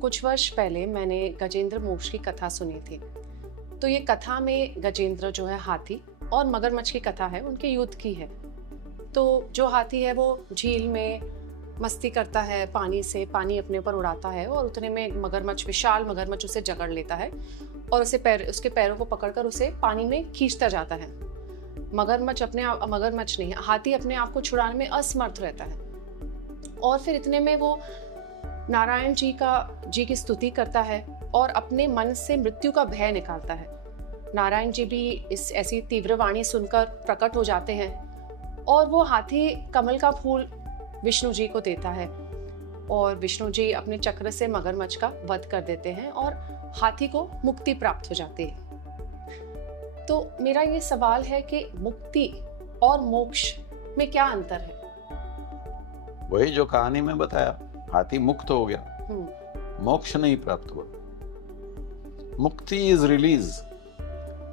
कुछ वर्ष पहले मैंने गजेंद्र मोक्ष की कथा सुनी थी। तो ये कथा में गजेंद्र जो है हाथी और मगरमच्छ की कथा है, उनके युद्ध की है। तो जो हाथी है वो झील में मस्ती करता है, पानी से पानी अपने ऊपर उड़ाता है और उतने में एक मगरमच्छ, विशाल मगरमच्छ उसे जकड़ लेता है और उसके पैरों को पकड़कर उसे पानी में खींचता जाता है। मगरमच्छ नहीं, हाथी अपने आप को छुड़ाने में असमर्थ रहता है और फिर इतने में वो नारायण जी की स्तुति करता है और अपने मन से मृत्यु का भय निकालता है। नारायण जी भी इस ऐसी तीव्र वाणी सुनकर प्रकट हो जाते हैं और वो हाथी कमल का फूल विष्णु जी को देता है और विष्णु जी अपने चक्र से मगरमच्छ का वध कर देते हैं और हाथी को मुक्ति प्राप्त हो जाती है। तो मेरा ये सवाल है कि मुक्ति और मोक्ष में क्या अंतर है? वही जो कहानी में बताया, हाथी मुक्त हो गया, मोक्ष नहीं प्राप्त हुआ। मुक्ति is release.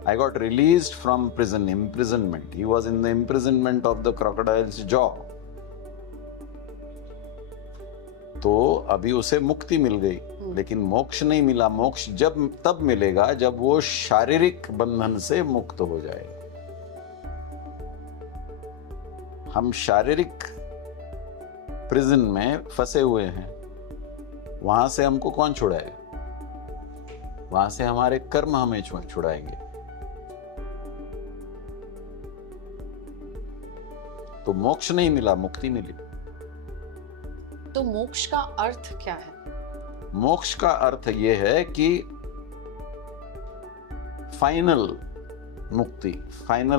I got released from prison, imprisonment. He was in the imprisonment of the crocodile's jaw. तो अभी उसे मुक्ति मिल गई, लेकिन मोक्ष नहीं मिला। मोक्ष तब मिलेगा जब वो शारीरिक बंधन से मुक्त हो जाए। हम शारीरिक प्रिजन में फंसे हुए हैं, वहां से हमको कौन छुड़ाए? वहां से हमारे कर्म हमें छुड़ाएंगे। तो मोक्ष नहीं मिला, मुक्ति मिली। तो मोक्ष का अर्थ क्या है? मोक्ष का अर्थ यह है कि फाइनल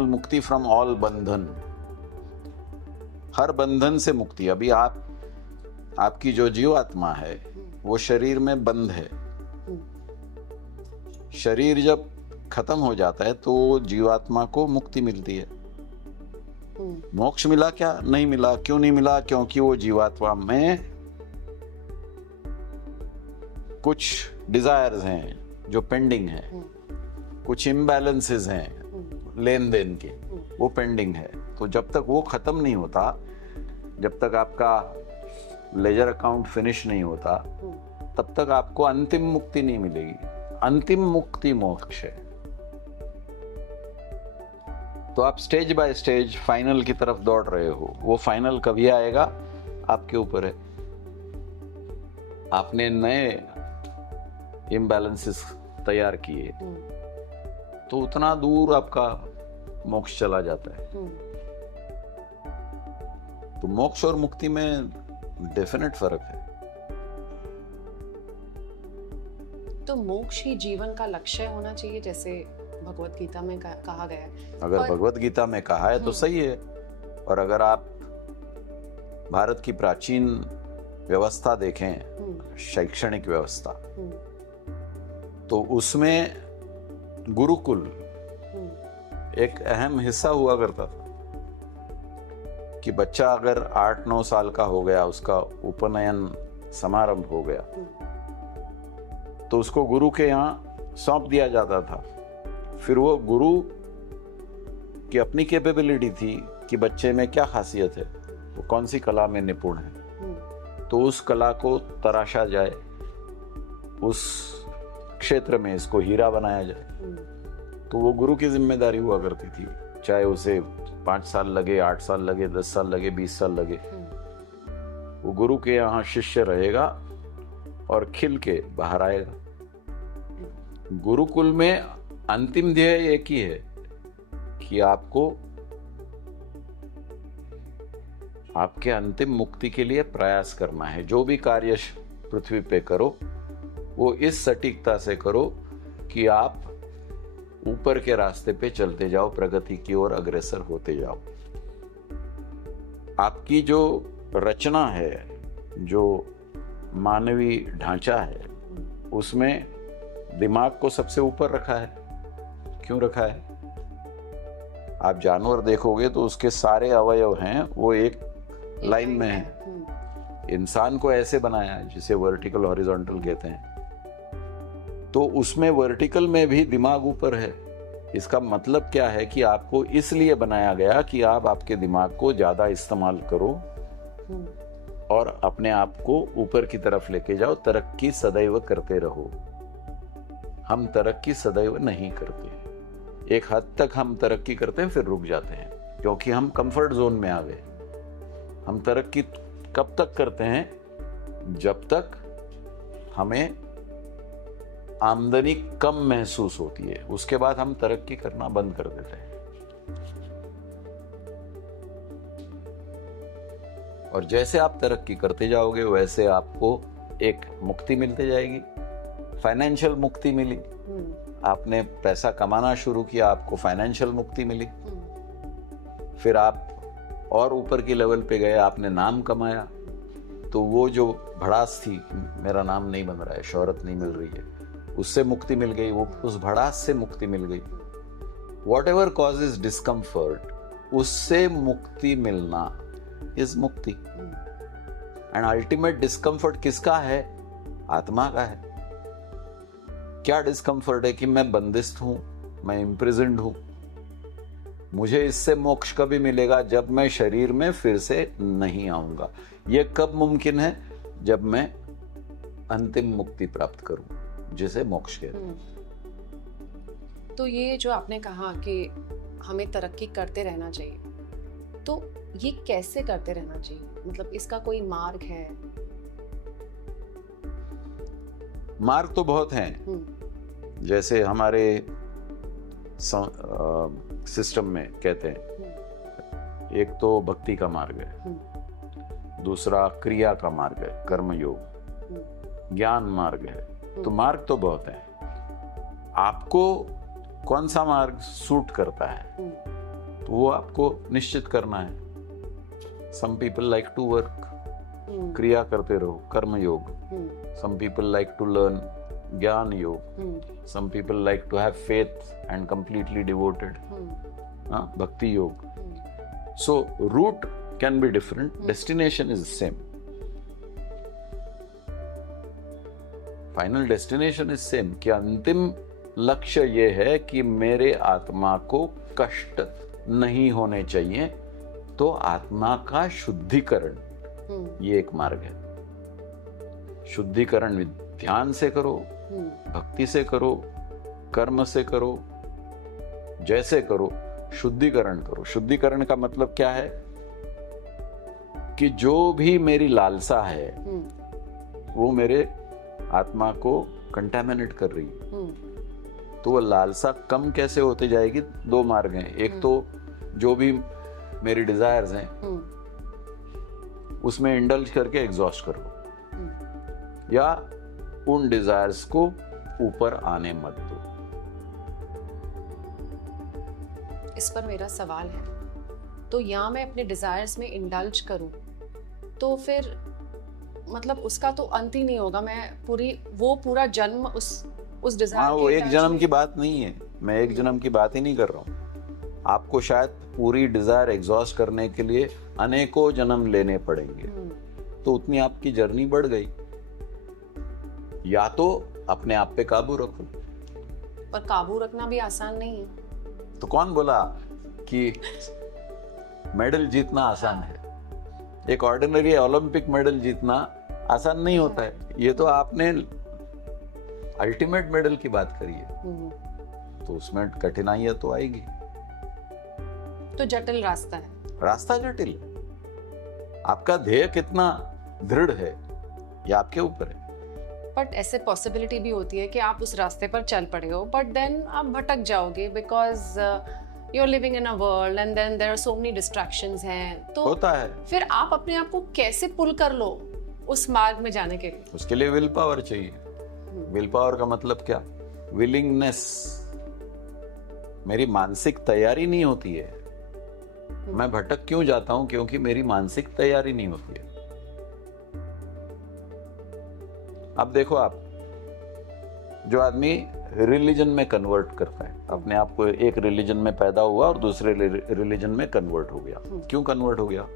मुक्ति फ्रॉम ऑल बंधन, हर बंधन से मुक्ति। अभी आपकी जो जीवात्मा है वो शरीर में बंध है। शरीर जब खत्म हो जाता है तो जीवात्मा को मुक्ति मिलती है। मोक्ष मिला क्या? नहीं मिला। क्यों नहीं मिला? क्योंकि वो जीवात्मा में कुछ डिजायर्स हैं जो पेंडिंग है, कुछ इम्बैलेंसेस हैं लेन देन के, वो पेंडिंग है। तो जब तक वो खत्म नहीं होता, जब तक आपका लेजर अकाउंट फिनिश नहीं होता, तब तक आपको अंतिम मुक्ति नहीं मिलेगी। अंतिम मुक्ति मोक्ष है। तो आप स्टेज बाय स्टेज फाइनल की तरफ दौड़ रहे हो। वो फाइनल कभी आएगा आपके ऊपर है। आपने नए इम्बैलेंसेस तैयार किए तो उतना दूर आपका मोक्ष चला जाता है। तो मोक्ष और मुक्ति में डेफिनेट फर्क है। तो मोक्ष ही जीवन का लक्ष्य होना चाहिए, जैसे भगवत गीता में कहा गया है। अगर भगवत गीता में कहा है तो सही है। और अगर आप भारत की प्राचीन व्यवस्था देखें, शैक्षणिक व्यवस्था, तो उसमें गुरुकुल एक अहम हिस्सा हुआ करता था कि बच्चा अगर 8-9 साल का हो गया, उसका उपनयन समारंभ हो गया, तो उसको गुरु के यहाँ सौंप दिया जाता था। फिर वो गुरु की अपनी कैपेबिलिटी थी कि बच्चे में क्या खासियत है, वो कौन सी कला में निपुण है, तो उस कला को तराशा जाए, उस क्षेत्र में इसको हीरा बनाया जाए। तो वो गुरु की जिम्मेदारी हुआ करती थी, चाहे उसे 5 साल लगे, 8 साल लगे, 10 साल लगे, 20 साल लगे। वो गुरु के यहाँ शिष्य रहेगा और खिल के बाहर आएगा। गुरुकुल में अंतिम ध्येय एक ही है कि आपको आपके अंतिम मुक्ति के लिए प्रयास करना है। जो भी कार्य पृथ्वी पे करो वो इस सटीकता से करो कि आप ऊपर के रास्ते पे चलते जाओ, प्रगति की ओर अग्रसर होते जाओ। आपकी जो रचना है, जो मानवीय ढांचा है, उसमें दिमाग को सबसे ऊपर रखा है। क्यों रखा है? आप जानवर देखोगे तो उसके सारे अवयव हैं वो एक लाइन में हैं। इंसान को ऐसे बनाया है जिसे वर्टिकल हॉरिजॉन्टल कहते हैं, तो उसमें वर्टिकल में भी दिमाग ऊपर है। इसका मतलब क्या है कि आपको इसलिए बनाया गया कि आप आपके दिमाग को ज्यादा इस्तेमाल करो और अपने आप को ऊपर की तरफ लेके जाओ। तरक्की सदैव करते रहो। हम तरक्की सदैव नहीं करते। एक हद तक हम तरक्की करते हैं, फिर रुक जाते हैं, क्योंकि हम कंफर्ट जोन में आ गए। हम तरक्की कब तक करते हैं? जब तक हमें आमदनी कम महसूस होती है, उसके बाद हम तरक्की करना बंद कर देते हैं। और जैसे आप तरक्की करते जाओगे वैसे आपको एक मुक्ति मिलती जाएगी। फाइनेंशियल मुक्ति मिली, आपने पैसा कमाना शुरू किया, आपको फाइनेंशियल मुक्ति मिली। फिर आप और ऊपर की लेवल पे गए, आपने नाम कमाया, तो वो जो भड़ास थी, मेरा नाम नहीं बन रहा है, शोहरत नहीं मिल रही है, उससे मुक्ति मिल गई। वो उस भड़ास से मुक्ति मिल गई। वॉट एवर कॉजेज डिस्कम्फर्ट, उससे मुक्ति मिलना इज मुक्ति। एंड अल्टीमेट डिस्कम्फर्ट किसका है? आत्मा का है। क्या डिस्कम्फर्ट है? कि मैं बंदिस्त हूं, मैं इम्प्रिजन्ड हूं। मुझे इससे मोक्ष कभी मिलेगा? जब मैं शरीर में फिर से नहीं आऊंगा। यह कब मुमकिन है? जब मैं अंतिम मुक्ति प्राप्त करूं, जिसे मोक्ष कहते हैं। तो ये जो आपने कहा कि हमें तरक्की करते रहना चाहिए, तो ये कैसे करते रहना चाहिए? मतलब इसका कोई मार्ग है? मार्ग तो बहुत हैं। जैसे हमारे सिस्टम में कहते हैं, एक तो भक्ति का मार्ग है, दूसरा क्रिया का मार्ग है, कर्म योग, ज्ञान मार्ग है। तो मार्ग तो बहुत है। आपको कौन सा मार्ग सूट करता है, तो वो आपको निश्चित करना है। Some people like to work, क्रिया करते रहो, karma yoga. Some people like to learn, jnana yoga. Some people like to have faith and completely devoted, bhakti yoga. So route can be different, destination is same. Final destination is same. कि अंतिम लक्ष्य ये है कि मेरे आत्मा को कष्ट नहीं होने चाहिए। तो आत्मा का शुद्धिकरण, ये एक मार्ग है। शुद्धिकरण ध्यान से करो, भक्ति से करो, कर्म से करो, जैसे करो, शुद्धिकरण करो। शुद्धिकरण का मतलब क्या है? कि जो भी मेरी लालसा है वो मेरे आत्मा को कंटामिनेट कर रही है। तो वो लालसा कम कैसे होती जाएगी? दो मार्ग हैं। एक तो जो भी मेरी डिजायर्स हैं उसमें इंडल्ज करके एग्जॉस्ट करो, या उन डिजायर्स को ऊपर आने मत दो। इस पर मेरा सवाल है, तो यहाँ मैं अपने डिजायर्स में इंडल्ज करूं, तो फिर मतलब उसका तो अंत ही नहीं होगा। मैं पूरा जन्म उस डिजायर। हाँ, वो एक जन्म की बात नहीं है। मैं एक जन्म की बात ही नहीं कर रहा हूँ। आपको शायद पूरी डिजायर एग्जॉस्ट करने के लिए अनेकों जन्म लेने पड़ेंगे। तो उतनी आपकी जर्नी बढ़ गई। या तो अपने आप पे काबू रखो। पर काबू रखना भी आसान नहीं है। तो कौन बोला कि मेडल जीतना आसान है? एक ऑर्डिनरी ओलंपिक मेडल जीतना आसान नहीं होता है। ये तो आपने अल्टीमेट मेडल की बात करी है, तो उसमें कठिनाइयां तो आएगी। तो जटिल रास्ता है। रास्ता जटिल है। आपका ध्येय कितना दृढ़ है ये आपके ऊपर है। बट ऐसे पॉसिबिलिटी भी होती है कि आप उस रास्ते पर चल पड़े हो, बट देन आप भटक जाओगे, because you are living in a world and then there are so many distractions हैं। तो होता है। फिर आप अपने आप को कैसे पुल कर लो उस मार्ग में जाने के लिए? उसके लिए विल पावर चाहिए। विल पावर का मतलब क्या? विलिंगनेस। मेरी मानसिक तैयारी नहीं होती है। मैं भटक क्यों जाता हूं? क्योंकि मेरी मानसिक तैयारी नहीं होती है। अब देखो, आप जो आदमी रिलीजन में कन्वर्ट करता है, अपने आप को एक रिलीजन में पैदा हुआ और दूसरे रिलीजन में कन्वर्ट हो गया। क्यों कन्वर्ट हो गया?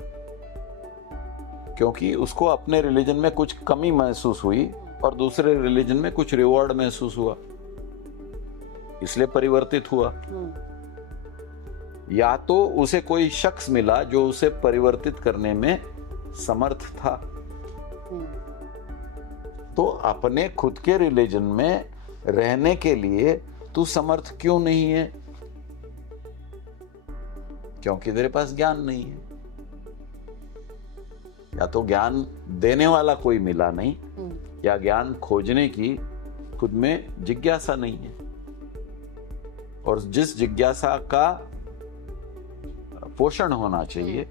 क्योंकि उसको अपने रिलीजन में कुछ कमी महसूस हुई और दूसरे रिलीजन में कुछ रिवॉर्ड महसूस हुआ, इसलिए परिवर्तित हुआ। या तो उसे कोई शख्स मिला जो उसे परिवर्तित करने में समर्थ था, तो अपने खुद के रिलीजन में रहने के लिए तू समर्थ क्यों नहीं है? क्योंकि तेरे पास ज्ञान नहीं है, या तो ज्ञान देने वाला कोई मिला नहीं, या ज्ञान खोजने की खुद में जिज्ञासा नहीं है। और जिस जिज्ञासा का पोषण होना चाहिए,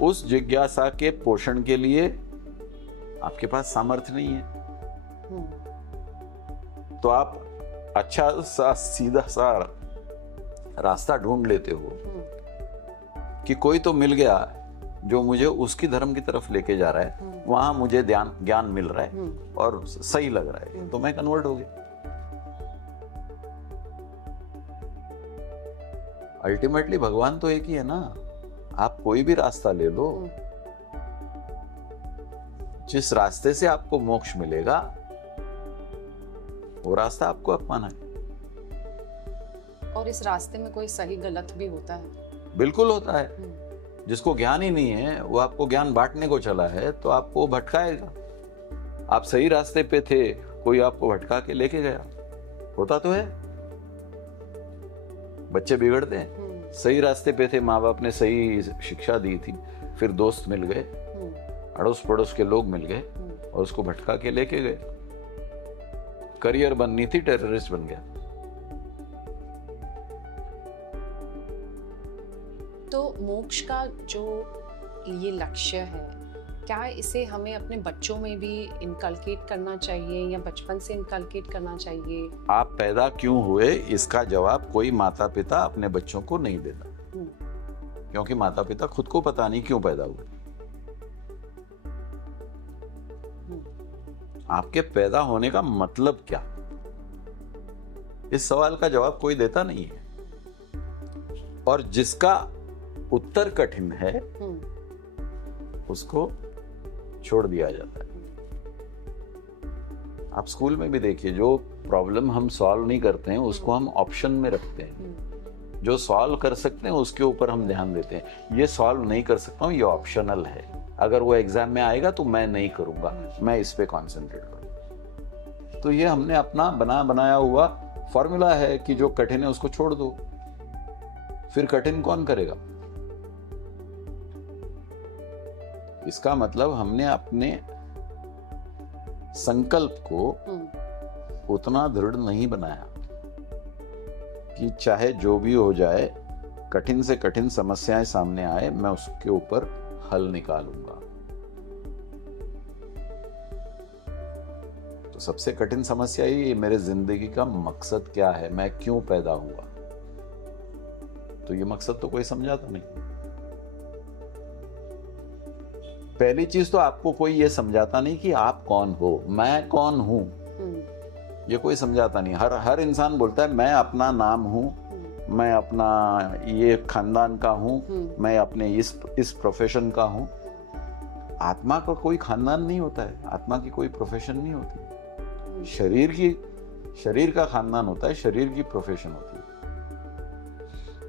उस जिज्ञासा के पोषण के लिए आपके पास सामर्थ्य नहीं है। तो आप अच्छा सा सीधा सा रास्ता ढूंढ लेते हो कि कोई तो मिल गया जो मुझे उसकी धर्म की तरफ लेके जा रहा है, वहां मुझे ज्ञान मिल रहा है और सही लग रहा है, तो मैं कन्वर्ट हो गया। अल्टीमेटली भगवान तो एक ही है ना। आप कोई भी रास्ता ले लो, जिस रास्ते से आपको मोक्ष मिलेगा वो रास्ता आपको अपनाना है। और इस रास्ते में कोई सही गलत भी होता है? बिल्कुल होता है। जिसको ज्ञान ही नहीं है, वो आपको ज्ञान बांटने को चला है, तो आपको भटकाएगा। आप सही रास्ते पे थे, कोई आपको भटका के लेके गया। होता तो है, बच्चे बिगड़ते हैं। सही रास्ते पे थे, माँ बाप ने सही शिक्षा दी थी, फिर दोस्त मिल गए, अड़ोस पड़ोस के लोग मिल गए और उसको भटका के लेके गए। करियर बननी थी, टेररिस्ट बन गया। तो मोक्ष का जो ये लक्ष्य है, क्या इसे हमें अपने बच्चों में भी इनकलकेट करना चाहिए या बचपन से इनकलकेट करना चाहिए? आप पैदा क्यों हुए, इसका जवाब कोई माता पिता अपने बच्चों को नहीं देता, क्योंकि माता पिता खुद को पता नहीं क्यों पैदा हुए। आपके पैदा होने का मतलब क्या, इस सवाल का जवाब कोई देता नहीं है। और जिसका उत्तर कठिन है उसको छोड़ दिया जाता है। आप स्कूल में भी देखिए, जो प्रॉब्लम हम सॉल्व नहीं करते हैं उसको हम ऑप्शन में रखते हैं। जो सॉल्व कर सकते हैं उसके ऊपर हम ध्यान देते हैं। ये सॉल्व नहीं कर सकता हूं, ये ऑप्शनल है, अगर वो एग्जाम में आएगा तो मैं नहीं करूंगा, मैं इस पे कॉन्सेंट्रेट करूंगा। तो ये हमने अपना बनाया हुआ फॉर्मूला है कि जो कठिन है उसको छोड़ दो, फिर कठिन कौन करेगा। इसका मतलब हमने अपने संकल्प को उतना दृढ़ नहीं बनाया कि चाहे जो भी हो जाए, कठिन से कठिन समस्याएं सामने आए, मैं उसके ऊपर हल निकालूंगा। तो सबसे कठिन समस्या ही मेरे जिंदगी का मकसद क्या है, मैं क्यों पैदा हुआ। तो ये मकसद तो कोई समझाता नहीं। पहली चीज तो आपको कोई ये समझाता नहीं कि आप कौन हो, मैं कौन हूं, ये कोई समझाता नहीं। हर इंसान बोलता है मैं अपना नाम हूं, मैं अपना ये खानदान का हूं, मैं अपने इस प्रोफेशन का हूं। आत्मा का कोई खानदान नहीं होता है, आत्मा की कोई प्रोफेशन नहीं होती। शरीर का खानदान होता है, शरीर की प्रोफेशन होती है।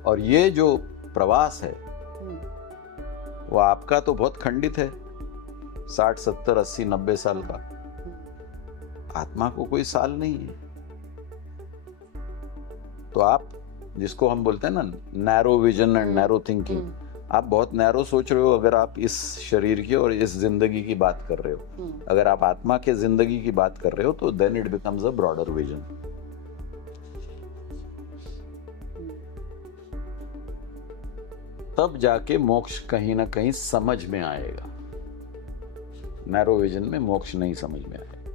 और ये जो प्रवास है वो आपका तो बहुत खंडित है, 60, 70, 80, 90 साल का। आत्मा को कोई साल नहीं है। तो आप, जिसको हम बोलते हैं ना narrow vision and narrow thinking, आप बहुत नैरो सोच रहे हो अगर आप इस शरीर की और इस जिंदगी की बात कर रहे हो। अगर आप आत्मा के जिंदगी की बात कर रहे हो तो then it becomes a broader vision. तब जाके मोक्ष कहीं ना कहीं समझ में आएगा। नैरो विजन में मोक्ष नहीं समझ में आएगा।